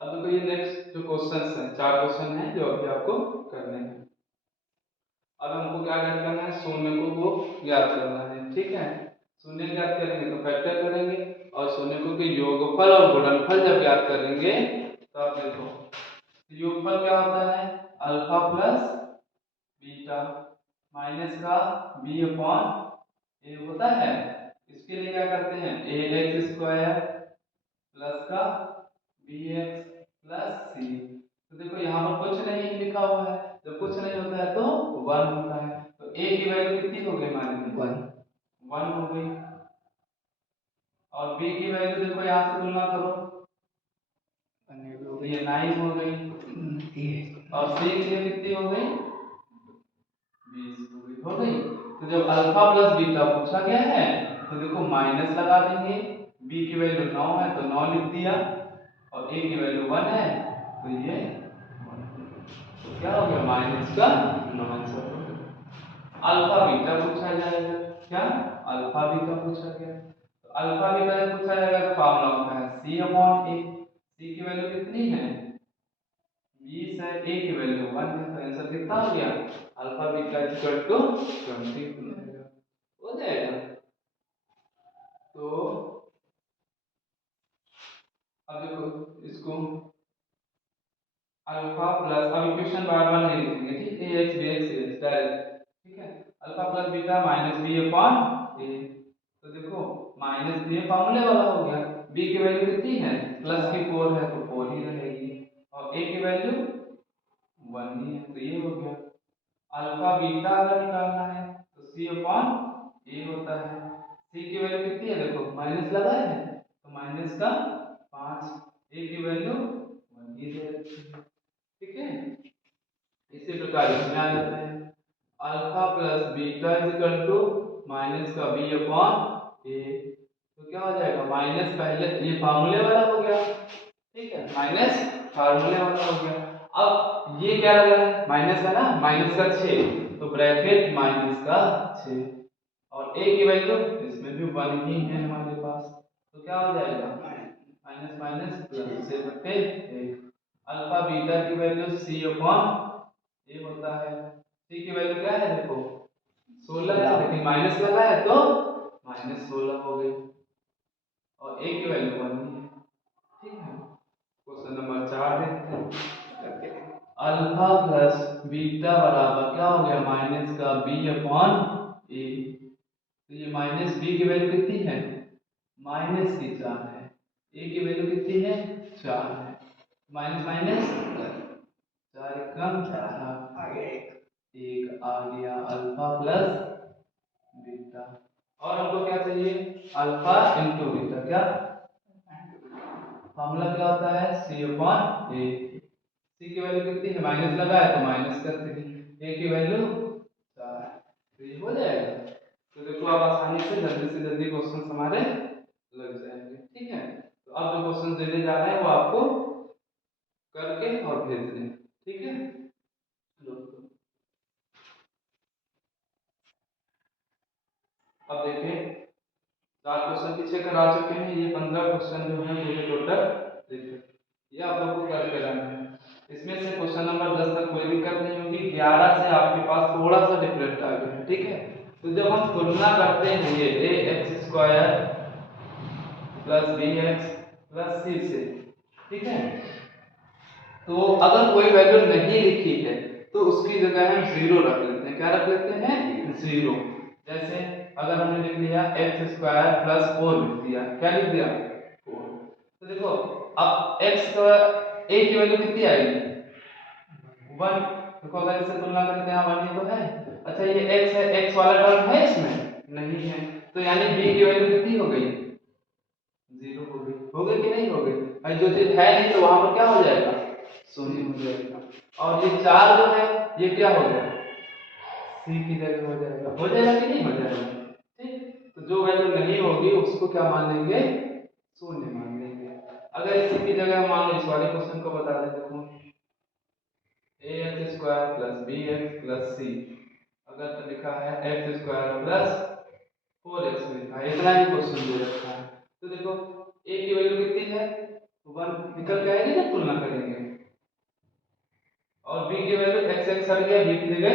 अब देखो ये नेक्स्ट जो क्वेश्चंस हैं, 4 क्वेश्चन हैं जो अभी आपको करने हैं। अब हमको क्या ज्ञात करना है? शून्य को वो ज्ञात करना है। ठीक है, शून्य ज्ञात करेंगे तो फैक्टर करेंगे, और शून्य को के योगफल और गुणनफल जब ज्ञात करेंगे तो आप देखो योगफल क्या होता है? अल्फा प्लस बीटा माइनस का बी अपॉन ए होता है। इसके लिए क्या करते हैं? ए एक्स स्क्वायर प्लस का बी एक्स प्लस सी। तो देखो यहाँ पर कुछ नहीं लिखा हुआ है, जब कुछ नहीं होता है तो 1 होता है, तो ए की वैल्यू कितनी हो गई? मान लीजिए 1 हो गई, और बी की वैल्यू देखो यहाँ से तुलना करो, ये 9 हो गई, और सी की कितनी हो गई? 20 हो गई। तो जब अल्फा प्लस बीटा पूछा गया है तो देखो माइनस लगा देंगे, बी की वैल्यू 9 है तो 9 लिख दिया, और ए की वैल्यू 1 है तो ये 1, तो क्या हो गया? माइनस का 9 आंसर हो गया। अल्फा बीटा पूछा जाएगा, क्या? अल्फा बीटा पूछा गया, तो अल्फा बीटा जब पूछा जाएगा तो फॉर्मूला होता है सी अपॉन ए। सी की वैल्यू कितनी है? 20 है, ए की वैल्यू 1 है, तो आंसर कितना हो गया? अल्फा बीटा इक्वल टू 20 हो जाएगा। तो अब देखो इसको अल्फा प्लस, अब इक्वेशन बार बार नहीं लिखेंगे, ठीक है, A X B X C X direct. ठीक है, alpha plus beta minus B upon A, तो देखो माइनस बी फार्मूले वाला हो गया, बी की वैल्यू कितनी है? प्लस की 4 है तो 4 ही रहेगी, और ए की वैल्यू 1 ही है, तो ये हो गया। अल्फा बीटा अगर निकालना है तो सी अपॉन ए होता है, सी की वैल्यू कितनी है? देखो माइनस लगा है तो माइनस का 5, ए की वैल्यू 1 ही दे रखी है। ठीक है, इसी प्रकार इसमें आ जाता है alpha plus beta is equal to minus का बी अपॉन ए, तो क्या हो जाएगा? माइनस पहले ये फार्मूले वाला हो गया, ठीक है, माइनस फार्मूले वाला हो गया। अब ये क्या लगा है? माइनस है ना, माइनस का 6, तो ब्रैकेट माइनस का 6, और ए की वैल्यू इसमें भी 1 ही है हमारे पास, तो क्या हो जाएगा? Minus minus plus 6/1। Alpha beta की वैल्यू सी अपॉन ए होता है, सी की वैल्यू क्या है? देखो 16 है, लेकिन माइनस लगा है तो -16 हो गई, और ए की वैल्यू 1 ही है। ठीक है, क्वेश्चन नंबर 4 देखते हैं। अल्फा प्लस बीटा बराबर क्या हो गया? माइनस का बी अपॉन ए, तो ये माइनस बी की वैल्यू कितनी है? माइनस की 4 है, ए की वैल्यू कितनी है? 4 है, माइनस माइनस 4 कम 4 एक आ गया अल्फा प्लस बीटा, और हमको क्या चाहिए? अल्फा इंटू बीटा, क्या फॉर्मूला क्या होता है? सी अपॉन ए, सी की वैल्यू कितनी है? माइनस लगा है तो माइनस का 3, ए की वैल्यू 4, तो ये हो जाएगा। तो देखो आप आसानी से जल्दी क्वेश्चन हमारे लग जाएंगे। ठीक है, तो अब जो क्वेश्चन देने जा रहे हैं वो आपको करके और भेज दें। ठीक है, अब देखिए 4 क्वेश्चन पीछे करा चुके हैं, ये 15 क्वेश्चन जो है पूरे टोटल देखिए, ये आप लोग को करके लाना है। इसमें से क्वेश्चन नंबर 10 तक कोई दिक्कत नहीं होगी, 11 से आपके पास थोड़ा सा डिफरेंट आ गया है। ठीक है, तो जब हम तुलना करते हैं ये A X square plus B X plus C से, ठीक है। तो अगर कोई वैल्यू नहीं लिखी है तो उसकी जगह हम जीरो रख लेते हैं। क्या रख लेते हैं? जीरो। जैसे अगर हमने लिख लिया एक्स स्क्वायर प्लस 4 लिख दिया, क्या लिख दिया? 4। तो देखो अब एक्स का ए की वैल्यू कितनी आएगी? 1। देखो अगर इससे तुलना करें तो यहाँ 1 ही तो है। अच्छा ये x है, x वाला टर्म है इसमें? नहीं है। तो यानी b की वैल्यू कितनी हो गई? 0 हो गई। हो गई कि नहीं हो गई? भाई जो चीज है नहीं तो वहां पर क्या हो जाएगा? शून्य हो जाएगा। और ये 4 जो है ये क्या हो गया? c की जगह हो जाएगा। हो जाएगा कि नहीं हो जाएगा? ठीक। तो जो वैल्यू नहीं होगी उसको क्या मान लेंगे? शून्य मान लेंगे। अगर इसी की जगह मान लो इस वाले क्वेश्चन को बता दें, देखो ax square plus bx plus c, अगर तो लिखा है एक्स स्क्वायर प्लस 4x लिखा है, इतना ही क्वेश्चन दे रखा है। तो देखो a की वैल्यू कितनी है? 1 निकल के आएगी जब तुलना करेंगे। और b की वैल्यू x x हट गया, b की जगह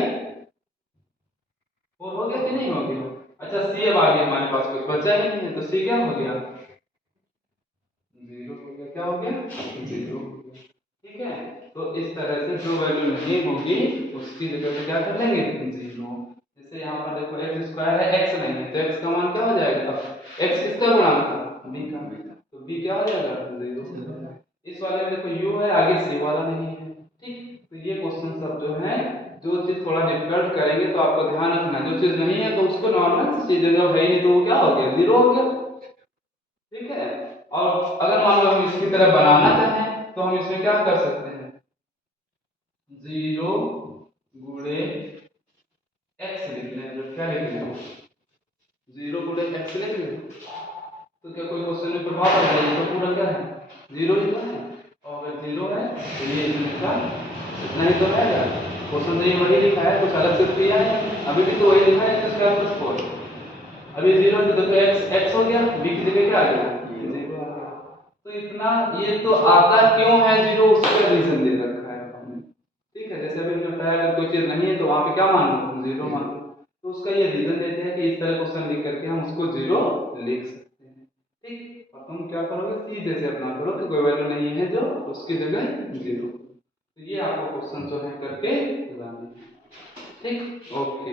4 हो गया कि नहीं हो गया? अच्छा c अब आ गया, हमारे पास कुछ बचा ही नहीं है तो c क्या हो गया? 0 हो गया। क्या हो गया? 0 हो गया। ठीक है। तो इस तरह से जो वैल्यू नहीं होगी उसकी जगह पे क्या कर लेंगे? 0। जैसे यहाँ पर देखो एक्स स्क्वायर है, एक्स नहीं है तो एक्स का मान क्या हो जाएगा? एक्स किसका गुणांक था? बी का। तो बी क्या हो जाएगा? 0। इस वाले में देखो यू है, आगे सी वाला नहीं है। ठीक। तो ये क्वेश्चन सब जो है, जो चीज थोड़ा डिफिकल्ट करेंगे तो आपको ध्यान रखना, जो चीज नहीं है तो उसको नॉर्मल चीज जब है ही नहीं तो वो क्या हो गया? 0 हो गया। ठीक है। और अगर मान लो हम इसकी तरह बनाना चाहें तो हम इसमें क्या कर सकते हैं? 0 गुणे एक्स लिख लें। जो क्या लिख लें? 0 गुणे एक्स लिख लें। तो क्या कोई क्वेश्चन में प्रभाव पड़ेगा? तो पूरा क्या है? 0 ही तो है। और अगर 0 है तो ये इसका इतना ही तो रहेगा। क्वेश्चन में वही लिखा है, कुछ अलग से किया है? अभी भी तो वही लिखा है, एक्स स्क्वायर प्लस 4। अभी 0 है तो देखो एक्स एक्स हो गया, बी की जगह क्या आ गया? 0 आ गया। तो इतना ये तो आता क्यों है 0, उसका रीजन दे रखा है हमने। ठीक है। जैसे अभी हमने बताया अगर कोई चीज नहीं है तो वहां पे क्या मान लो? 0 मान लो। तो उसका ये रीजन देते हैं कि इस तरह क्वेश्चन लिख करके हम उसको 0 लिख सकते हैं। ठीक। और तुम क्या करोगे? सीधे से अपना करो कि कोई वैल्यू नहीं है जो उसकी जगह 0। तो ये आपको क्वेश्चन जो है करके लाने हैं। ठीक। ओके।